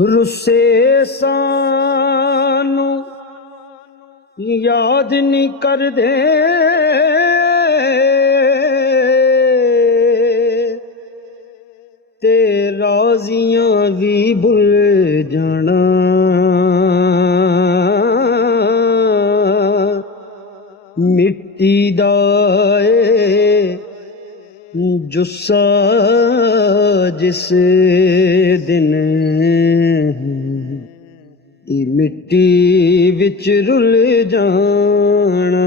रुसे सानू याद नहीं कर दे ते राजियां भी भुल जाना। मिट्टी दा जुस्सा जिस दिन मिट्टी विच रुल जाना।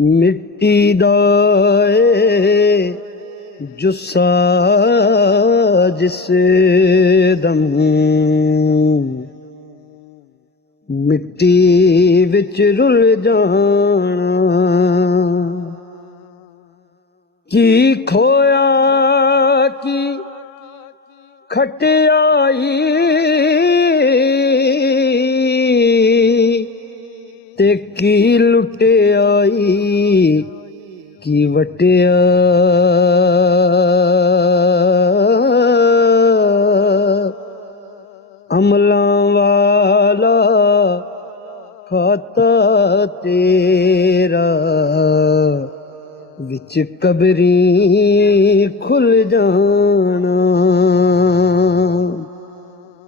मिट्टी दा जुस्सा जिस दम मिट्टी विच रुल जाना। की खोया की खटियाई ते की लुटियाई की वटिया। अमलां वाला खाता तेरा विच कबरी खुल जाना।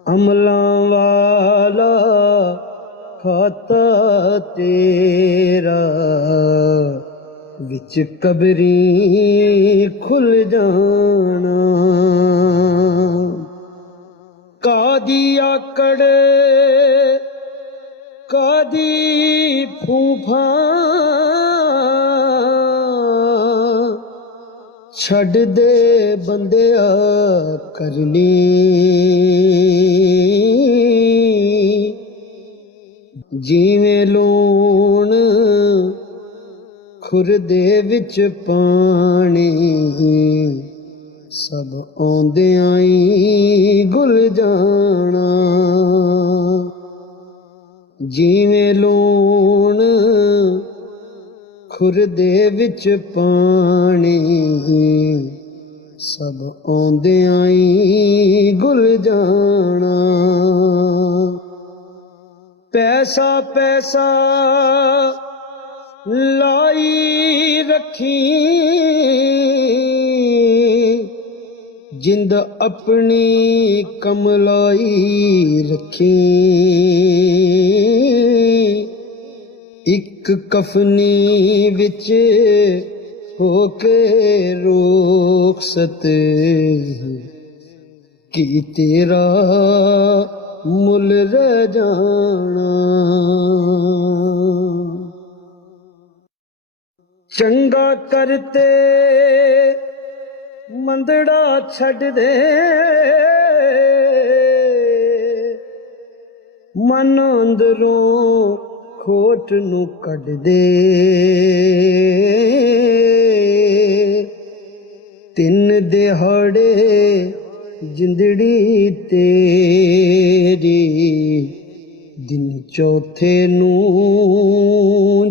अमलां वाला खाता तेरा विच कबरी खुल जाना। कादी आकड़ कादी फूफा छड़ दे बंदिया करनी। जिवें लूण खुरदे विच पानी सब आउंदियां ही घुल जाना। जिवें लूण खुरदे विच पानी सब आउंदियां ही घुल जाना। पैसा पैसा लाई रखी जिंद अपनी कमलाई रखी। एक कफनी विच होके रोकसत की तेरा मुल रह जाना। चंगा करते मंदड़ा छड़ दे मन अंदरों खोट नू कढ दे। तिन दिहाड़े जिंदड़ी तेरी दिन चौथे नू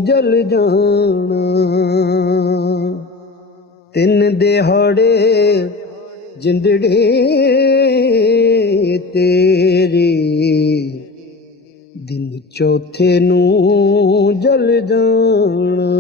जल जाना। तिन दिहाड़े जिंदड़ी तेरी दिन चौथे नू जल जाना।